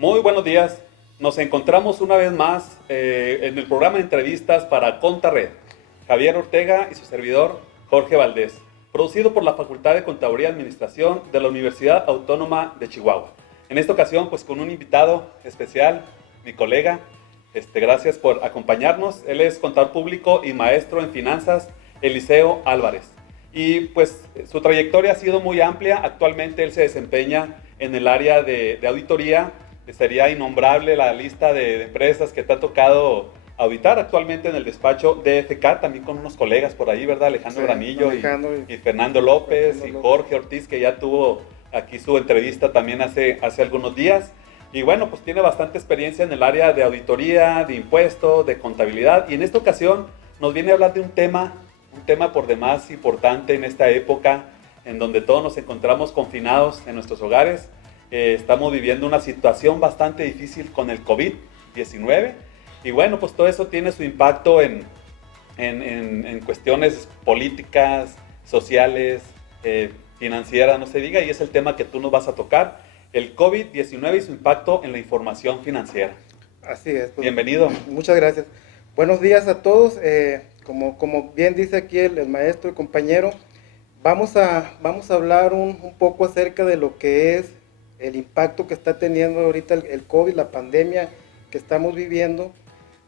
Muy buenos días. Nos encontramos una vez más en el programa de entrevistas para Contared. Javier Ortega y su servidor Jorge Valdés, producido por la Facultad de Contaduría y Administración de la Universidad Autónoma de Chihuahua. En esta ocasión, pues con un invitado especial, mi colega. Gracias por acompañarnos. Él es contador público y maestro en finanzas, Eliseo Álvarez. Y pues su trayectoria ha sido muy amplia. Actualmente él se desempeña en el área de auditoría. Sería innombrable la lista de empresas que te ha tocado auditar actualmente en el despacho DFK, también con unos colegas por ahí, ¿verdad? Alejandro Granillo y Fernando López y Jorge Ortiz, que ya tuvo aquí su entrevista también hace algunos días. Y bueno, pues tiene bastante experiencia en el área de auditoría, de impuestos, de contabilidad. Y en esta ocasión nos viene a hablar de un tema por demás importante en esta época en donde todos nos encontramos confinados en nuestros hogares. Estamos viviendo una situación bastante difícil con el COVID-19 y bueno, pues todo eso tiene su impacto en cuestiones políticas, sociales, financieras, no se diga, y es el tema que tú nos vas a tocar, el COVID-19 y su impacto en la información financiera. Así es. Pues, bienvenido. Muchas gracias. Buenos días a todos. Como bien dice aquí el maestro y compañero, vamos a hablar un poco acerca de lo que es el impacto que está teniendo ahorita el COVID, la pandemia que estamos viviendo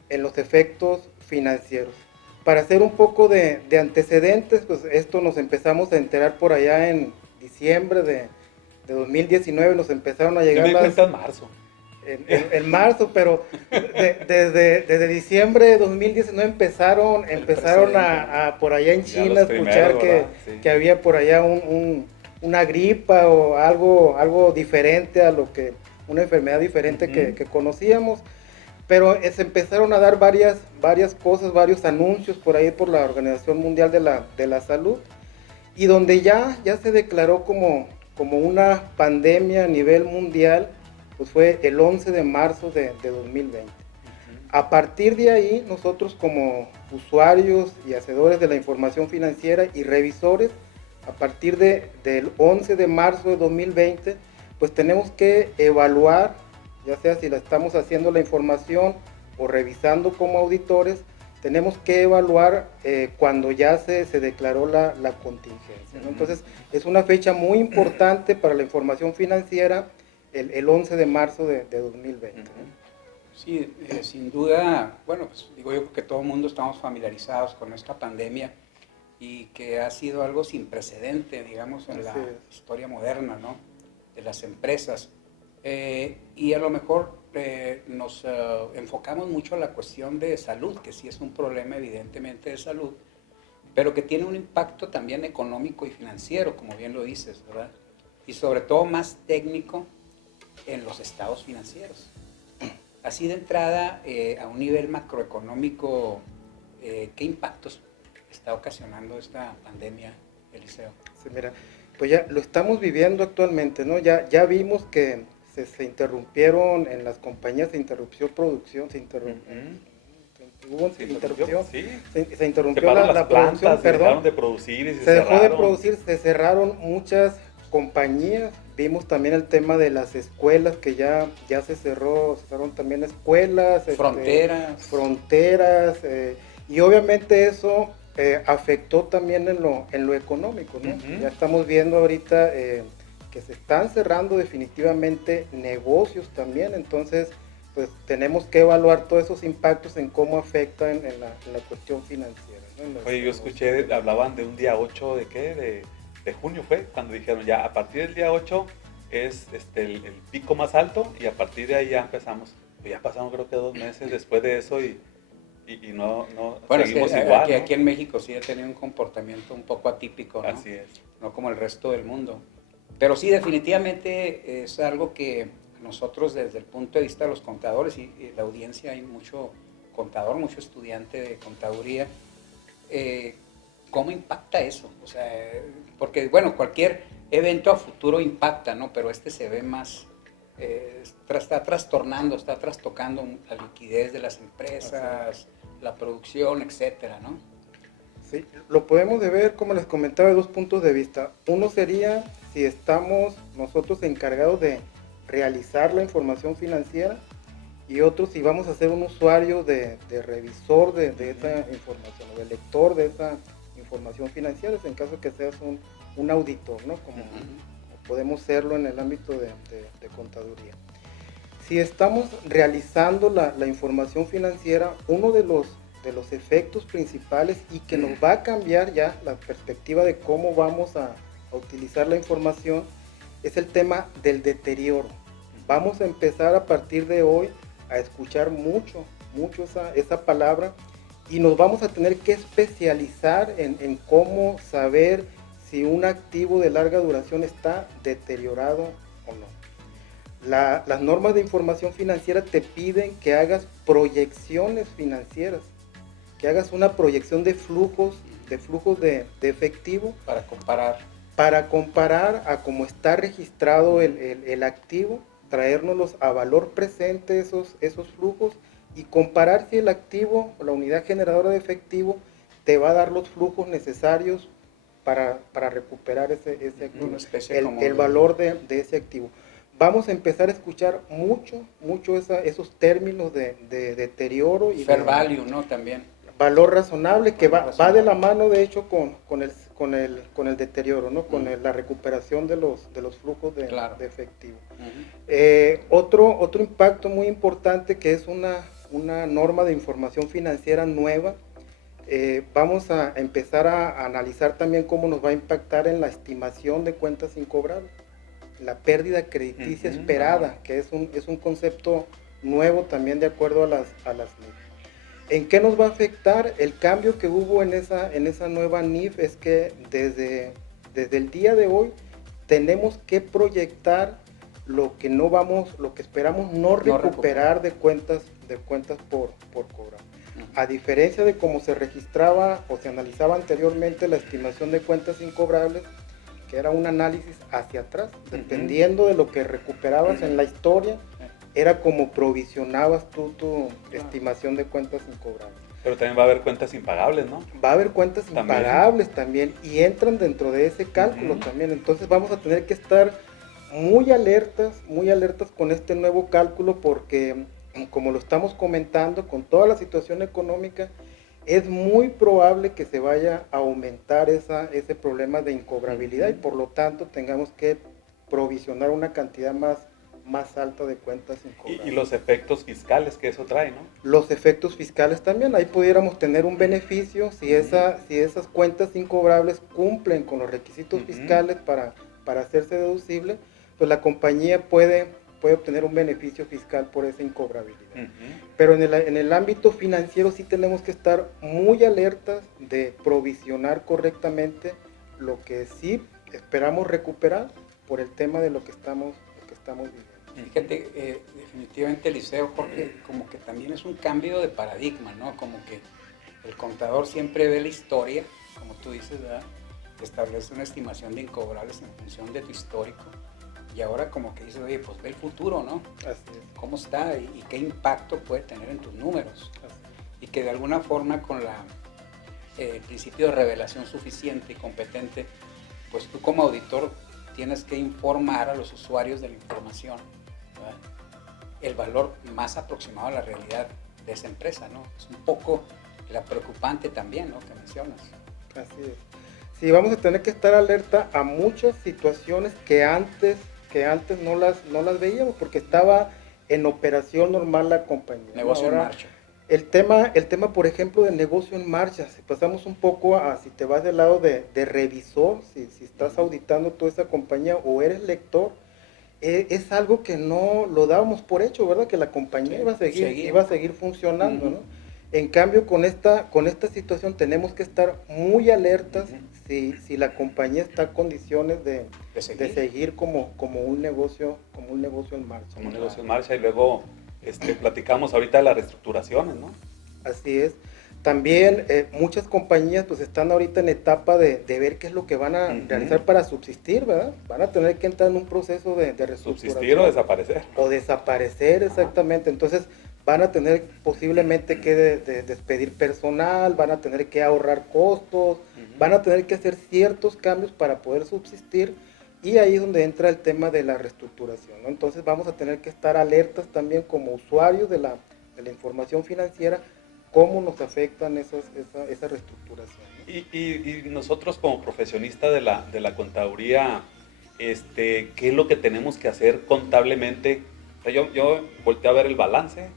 en los efectos financieros. Para hacer un poco de antecedentes, pues esto nos empezamos a enterar por allá en diciembre de 2019, nos empezaron a llegar Yo me di cuenta en marzo. En marzo, pero desde diciembre de 2019 empezaron a por allá en China a escuchar que había por allá una gripa o algo diferente a lo que, una enfermedad diferente que conocíamos, pero se empezaron a dar varias cosas, varios anuncios por ahí por la Organización Mundial de la Salud, y donde ya se declaró como una pandemia a nivel mundial, pues fue el 11 de marzo de 2020. A partir de ahí, nosotros como usuarios y hacedores de la información financiera y revisores, a partir del 11 de marzo de 2020, pues tenemos que evaluar, ya sea si la estamos haciendo la información o revisando como auditores, tenemos que evaluar cuando ya se declaró la contingencia, ¿no? Entonces, es una fecha muy importante para la información financiera, el 11 de marzo de 2020. ¿no? Sí, sin duda, bueno, pues digo yo que todo el mundo estamos familiarizados con esta pandemia y que ha sido algo sin precedente, digamos, en la historia moderna, ¿no? De las empresas. Y a lo mejor nos enfocamos mucho en la cuestión de salud, que sí es un problema evidentemente de salud, pero que tiene un impacto también económico y financiero, como bien lo dices, ¿verdad? Y sobre todo más técnico en los estados financieros. Así de entrada, a un nivel macroeconómico, ¿qué impactos está ocasionando esta pandemia, Eliseo? Sí, mira, pues ya lo estamos viviendo actualmente, ¿no? Ya vimos que se interrumpieron en las compañías, se interrumpió producción, hubo interrupción, sí. se interrumpió la producción, se dejaron de producir y se dejó de producir, se cerraron muchas compañías. Vimos también el tema de las escuelas, que ya se cerraron también escuelas, fronteras, y obviamente eso afectó también en lo económico, ¿no? Ya estamos viendo ahorita que se están cerrando definitivamente negocios también, entonces pues tenemos que evaluar todos esos impactos en cómo afectan en la cuestión financiera, ¿no? Oye, yo escuché, hablaban de un día 8 de junio fue, cuando dijeron ya a partir del día 8 es el pico más alto y a partir de ahí ya empezamos. Ya pasamos creo que 2 meses después de eso y no bueno, seguimos es que igual, ¿no? aquí en México sí ha tenido un comportamiento un poco atípico, ¿no? Así es. No como el resto del mundo. Pero sí, definitivamente es algo que nosotros desde el punto de vista de los contadores y la audiencia, hay mucho contador, mucho estudiante de contaduría, ¿cómo impacta eso? O sea, porque bueno, cualquier evento a futuro impacta, ¿no? Pero este se ve más, está trastornando, está trastocando la liquidez de las empresas, la producción, etcétera, ¿no? Sí, lo podemos ver, como les comentaba, de dos puntos de vista. Uno sería si estamos nosotros encargados de realizar la información financiera, y otros si vamos a ser un usuario de revisor de esa información, o de lector de esa información financiera, en caso que seas un auditor, ¿no? Como podemos serlo en el ámbito de contaduría. Si estamos realizando la información financiera, uno de los efectos principales, y que nos va a cambiar ya la perspectiva de cómo vamos a utilizar la información, es el tema del deterioro. Vamos a empezar a partir de hoy a escuchar mucho esa palabra, y nos vamos a tener que especializar en cómo saber si un activo de larga duración está deteriorado o no. Las normas de información financiera te piden que hagas proyecciones financieras, que hagas una proyección de flujos de efectivo para comparar a cómo está registrado el activo, traérnoslos a valor presente esos flujos, y comparar si el activo o la unidad generadora de efectivo te va a dar los flujos necesarios para recuperar ese activo, el valor de ese activo. Vamos a empezar a escuchar mucho esos términos de deterioro y fair value, ¿no? También valor razonable, que va de la mano de hecho con el deterioro, ¿no? Con la recuperación de los flujos de efectivo. Otro impacto muy importante, que es una norma de información financiera nueva. Vamos a empezar a analizar también cómo nos va a impactar en la estimación de cuentas incobrables, la pérdida crediticia esperada, que es un concepto nuevo también de acuerdo a las NIF. ¿En qué nos va a afectar? El cambio que hubo en esa nueva NIF es que desde el día de hoy tenemos que proyectar lo que esperamos no recuperar de cuentas por cobrar. A diferencia de cómo se registraba o se analizaba anteriormente la estimación de cuentas incobrables, que era un análisis hacia atrás, dependiendo de lo que recuperabas en la historia, era como provisionabas tu estimación de cuentas incobrables. Pero también va a haber cuentas impagables, ¿no? Va a haber cuentas impagables también, y entran dentro de ese cálculo también. Entonces vamos a tener que estar muy alertas con este nuevo cálculo, porque como lo estamos comentando, con toda la situación económica, es muy probable que se vaya a aumentar ese problema de incobrabilidad, y por lo tanto tengamos que provisionar una cantidad más alta de cuentas incobrables. Y los efectos fiscales que eso trae, ¿no? Los efectos fiscales también, ahí pudiéramos tener un beneficio si esas cuentas incobrables cumplen con los requisitos fiscales para hacerse deducible, pues la compañía puede obtener un beneficio fiscal por esa incobrabilidad. Pero en el ámbito financiero sí tenemos que estar muy alertas de provisionar correctamente lo que sí esperamos recuperar por el tema de lo que estamos viviendo. Fíjate, definitivamente, Eliseo, Jorge, como que también es un cambio de paradigma, ¿no? Como que el contador siempre ve la historia, como tú dices, ¿verdad? Establece una estimación de incobrables en función de tu histórico, y ahora como que dices, oye, pues ve el futuro, ¿no? Así es. ¿Cómo está y qué impacto puede tener en tus números? Y que de alguna forma con el principio de revelación suficiente y competente, pues tú como auditor tienes que informar a los usuarios de la información, ¿verdad? El valor más aproximado a la realidad de esa empresa, ¿no? Es un poco la preocupante también, ¿no? Que mencionas. Así es. Sí, vamos a tener que estar alerta a muchas situaciones que antes no las veíamos, porque estaba en operación normal la compañía. Negocio en marcha. El tema, por ejemplo, del negocio en marcha, si pasamos un poco si te vas del lado de revisor, si estás auditando toda esa compañía o eres lector, es algo que no lo dábamos por hecho, ¿verdad? Que la compañía iba a seguir funcionando, ¿no? En cambio, con esta situación tenemos que estar muy alertas si la compañía está en condiciones de seguir como un negocio en marcha. Como un negocio en marcha, y luego platicamos ahorita de las reestructuraciones, ¿no? Así es. También muchas compañías pues están ahorita en etapa de ver qué es lo que van a realizar para subsistir, ¿verdad? Van a tener que entrar en un proceso de reestructuración. Subsistir o desaparecer. O desaparecer, exactamente. Entonces van a tener posiblemente que despedir personal, van a tener que ahorrar costos, van a tener que hacer ciertos cambios para poder subsistir, Y ahí es donde entra el tema de la reestructuración, ¿no? Entonces vamos a tener que estar alertas también como usuarios de la información financiera, cómo nos afectan esa reestructuración, ¿no? Y nosotros como profesionistas de la contaduría, ¿qué es lo que tenemos que hacer contablemente? O sea, yo volteo a ver el balance,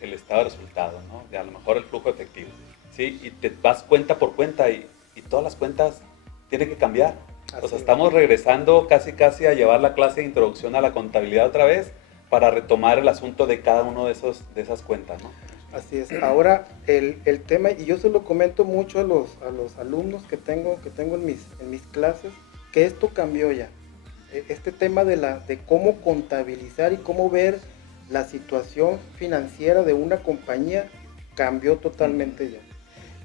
el estado de resultados, ¿no? De a lo mejor el flujo efectivo, ¿sí? Y te vas cuenta por cuenta y todas las cuentas tienen que cambiar. O sea, estamos regresando casi a llevar la clase de introducción a la contabilidad otra vez para retomar el asunto de cada uno de esas cuentas, ¿no? Así es. Ahora, el tema, y yo se lo comento mucho a los alumnos que tengo en mis clases, que esto cambió ya. Este tema de cómo contabilizar y cómo ver la situación financiera de una compañía cambió totalmente ya.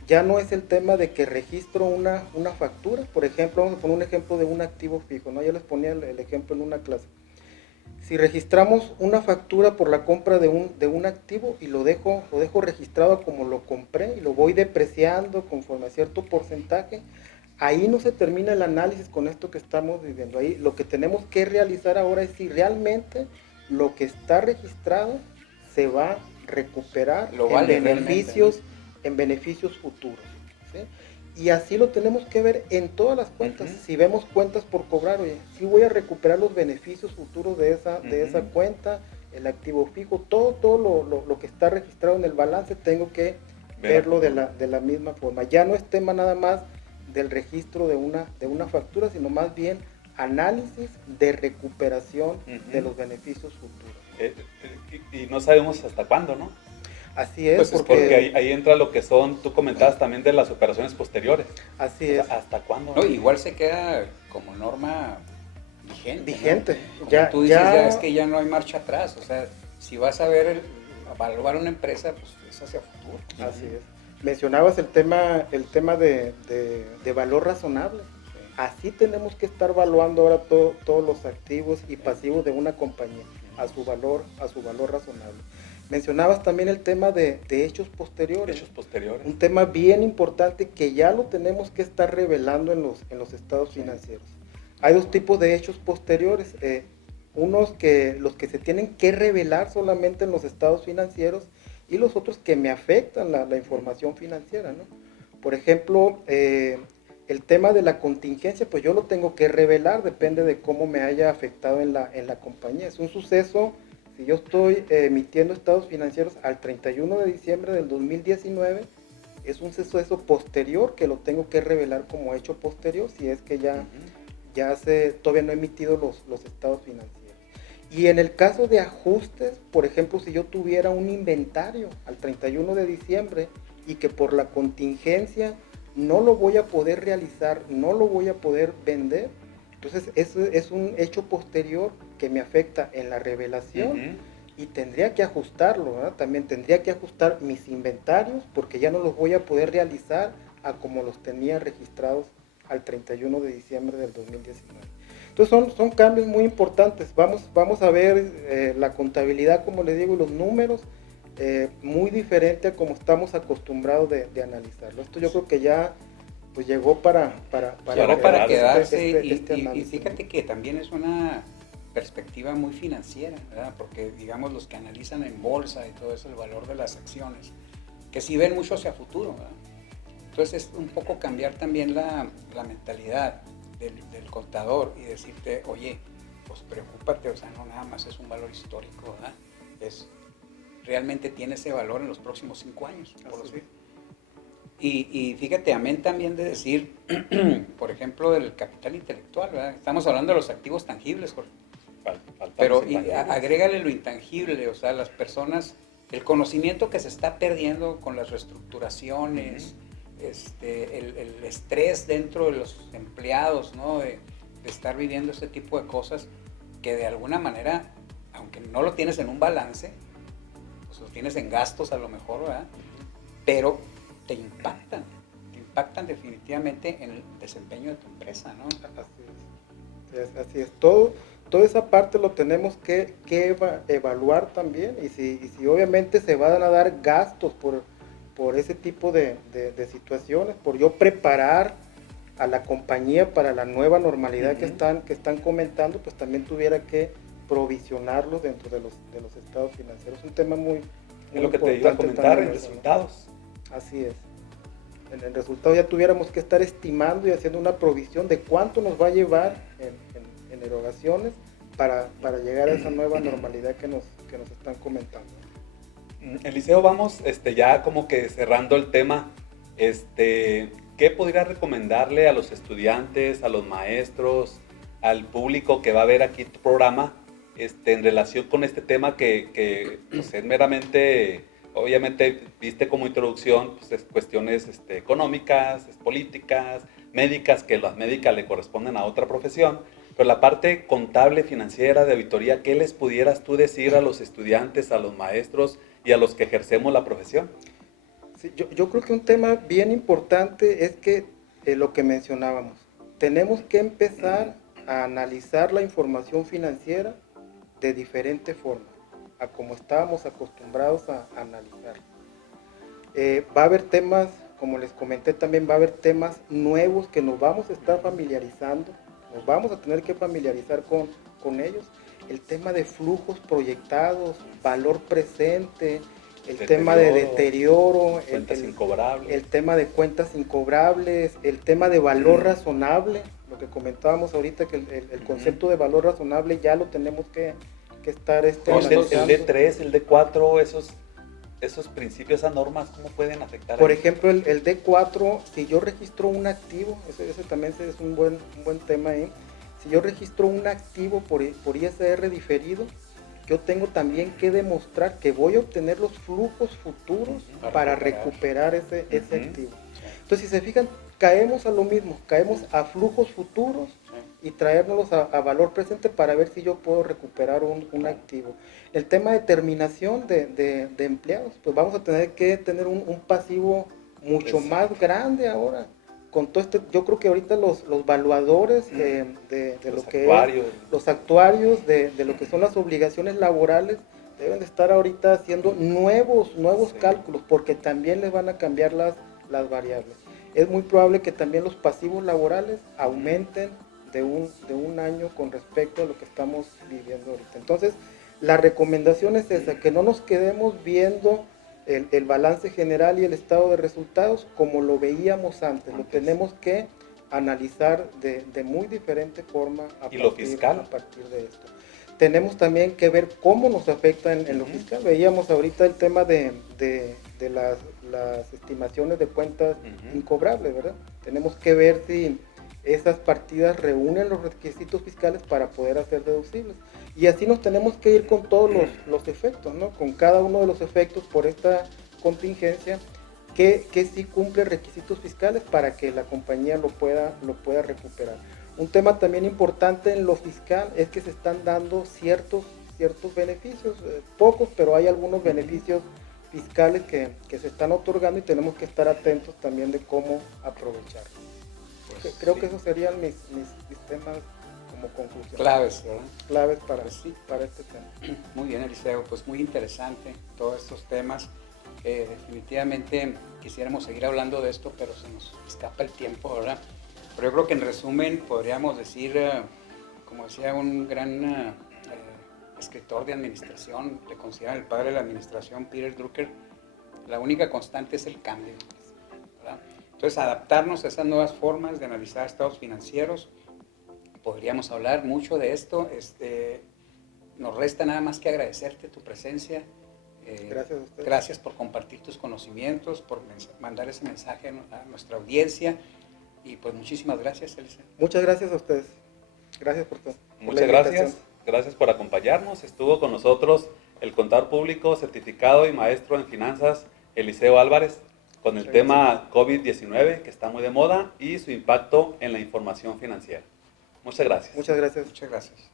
Ya no es el tema de que registro una factura, por ejemplo, vamos a poner un ejemplo de un activo fijo, ¿no? Yo les ponía el ejemplo en una clase. Si registramos una factura por la compra de un activo y lo dejo registrado como lo compré y lo voy depreciando conforme a cierto porcentaje, ahí no se termina el análisis con esto que estamos viviendo. Ahí lo que tenemos que realizar ahora es si realmente lo que está registrado se va a recuperar en beneficios futuros, ¿sí? Y así lo tenemos que ver en todas las cuentas. Si vemos cuentas por cobrar, oye, si voy a recuperar los beneficios futuros de esa cuenta, el activo fijo, todo lo que está registrado en el balance, tengo que verlo de la misma forma. Ya no es tema nada más del registro de una factura, sino más bien análisis de recuperación de los beneficios futuros. Y no sabemos hasta cuándo, ¿no? Así es, pues porque ahí entra lo que son, tú comentabas también de las operaciones posteriores. Así es. ¿Hasta cuándo? No, igual se queda como norma vigente. ¿No? Ya, tú dices, ya es que ya no hay marcha atrás. O sea, si vas a evaluar una empresa, pues es hacia futuro. Así es. Mencionabas el tema de valor razonable. Sí. Así tenemos que estar evaluando ahora todos los activos y pasivos de una compañía a su valor razonable. Mencionabas también el tema de hechos posteriores. Un tema bien importante que ya lo tenemos que estar revelando en los estados financieros. Hay dos tipos de hechos posteriores. Los que se tienen que revelar solamente en los estados financieros y los otros que me afectan la información financiera, ¿no? Por ejemplo, el tema de la contingencia, pues yo lo tengo que revelar, depende de cómo me haya afectado en la compañía. Es un suceso. Si yo estoy emitiendo estados financieros al 31 de diciembre del 2019, es un suceso posterior que lo tengo que revelar como hecho posterior, si es que todavía no he emitido los estados financieros. Y en el caso de ajustes, por ejemplo, si yo tuviera un inventario al 31 de diciembre y que por la contingencia no lo voy a poder realizar, no lo voy a poder vender, entonces eso es un hecho posterior que me afecta en la revelación y tendría que ajustarlo, ¿verdad? También tendría que ajustar mis inventarios porque ya no los voy a poder realizar a como los tenía registrados al 31 de diciembre del 2019. Entonces son cambios muy importantes. Vamos a ver la contabilidad, como les digo, y los números muy diferente a como estamos acostumbrados de analizarlo. Esto yo creo que ya pues llegó para quedarse y fíjate que también es una perspectiva muy financiera, ¿verdad? Porque digamos los que analizan en bolsa y todo eso, el valor de las acciones, que sí ven mucho hacia futuro, ¿verdad? Entonces es un poco cambiar también la mentalidad del contador y decirte, oye, pues preocúpate, o sea, no nada más es un valor histórico, ¿verdad? Realmente tiene ese valor en los próximos 5 años, por decir. Y fíjate, amén también de decir, por ejemplo, del capital intelectual, ¿verdad? Estamos hablando de los activos tangibles, Jorge. Pero agrégale lo intangible, o sea, las personas, el conocimiento que se está perdiendo con las reestructuraciones, el estrés dentro de los empleados, ¿no? De estar viviendo este tipo de cosas que de alguna manera, aunque no lo tienes en un balance, pues lo tienes en gastos a lo mejor, ¿verdad? Pero te impactan definitivamente en el desempeño de tu empresa, ¿no? Así es. Toda esa parte lo tenemos que evaluar también y si obviamente se van a dar gastos por ese tipo de situaciones, por yo preparar a la compañía para la nueva normalidad que están comentando, pues también tuviera que provisionarlo dentro de los estados financieros. Es un tema muy es lo que te iba a comentar en resultados. Así es. En el resultado ya tuviéramos que estar estimando y haciendo una provisión de cuánto nos va a llevar en erogaciones para llegar a esa nueva normalidad que nos están comentando. Eliseo, vamos ya como que cerrando el tema. ¿Qué podría recomendarle a los estudiantes, a los maestros, al público que va a ver aquí tu programa en relación con este tema que pues, es meramente, obviamente viste como introducción pues, cuestiones económicas, políticas, médicas, que las médicas le corresponden a otra profesión, pero la parte contable, financiera, de auditoría, ¿qué les pudieras tú decir a los estudiantes, a los maestros y a los que ejercemos la profesión? Sí, yo creo que un tema bien importante es que lo que mencionábamos, tenemos que empezar a analizar la información financiera de diferente forma, a como estábamos acostumbrados a analizar. Va a haber temas, como les comenté también, va a haber temas nuevos que nos vamos a estar familiarizando, nos vamos a tener que familiarizar con ellos. El tema de flujos proyectados, valor presente, el tema de deterioro, cuentas incobrables. El tema de cuentas incobrables, el tema de valor razonable, lo que comentábamos ahorita, que el concepto de valor razonable ya lo tenemos que estar analizando. El D3, el D4, esos principios, esas normas, ¿cómo pueden afectar? Por ejemplo, el D4, si yo registro un activo, ese también es un buen tema ahí. Si yo registro un activo por ISR diferido, yo tengo también que demostrar que voy a obtener los flujos futuros para recuperar ese activo. Entonces, si se fijan, caemos a lo mismo, caemos a flujos futuros y traérnoslos a valor presente para ver si yo puedo recuperar un activo. El tema de terminación de empleados, pues vamos a tener que tener un pasivo mucho más grande ahora. Con todo yo creo que ahorita los valuadores de lo que es, los actuarios de lo que son las obligaciones laborales deben de estar ahorita haciendo nuevos cálculos, porque también les van a cambiar las variables. Es muy probable que también los pasivos laborales aumenten de un año con respecto a lo que estamos viviendo ahorita. Entonces, la recomendación es esa, que no nos quedemos viendo el balance general y el estado de resultados como lo veíamos antes. Lo tenemos que analizar de muy diferente forma a partir de esto. Tenemos también que ver cómo nos afecta en lo fiscal. Veíamos ahorita el tema de las estimaciones de cuentas incobrables, ¿verdad? Tenemos que ver si esas partidas reúnen los requisitos fiscales para poder hacer deducibles. Y así nos tenemos que ir con todos los efectos, ¿no? Con cada uno de los efectos por esta contingencia que sí cumple requisitos fiscales para que la compañía lo pueda recuperar. Un tema también importante en lo fiscal es que se están dando ciertos beneficios, pocos, pero hay algunos beneficios fiscales que se están otorgando y tenemos que estar atentos también de cómo aprovecharlos. Pues, creo que esos serían mis temas como conclusión. Claves, ¿verdad? Claves para este tema. Muy bien, Eliseo, pues muy interesante todos estos temas. Definitivamente quisiéramos seguir hablando de esto, pero se nos escapa el tiempo, ¿verdad? Pero yo creo que en resumen podríamos decir, como decía un gran escritor de administración, le consideran el padre de la administración, Peter Drucker, la única constante es el cambio, ¿verdad? Entonces, adaptarnos a esas nuevas formas de analizar estados financieros. Podríamos hablar mucho de esto. Nos resta nada más que agradecerte tu presencia. Gracias a ustedes. Gracias por compartir tus conocimientos, por mandar ese mensaje a nuestra audiencia. Y pues muchísimas gracias, Eliseo. Muchas gracias a ustedes. Gracias por todo. Muchas gracias. Gracias por acompañarnos. Estuvo con nosotros el contador público, certificado y maestro en finanzas, Eliseo Álvarez, con el tema COVID-19, que está muy de moda, y su impacto en la información financiera. Muchas gracias. Muchas gracias. Muchas gracias.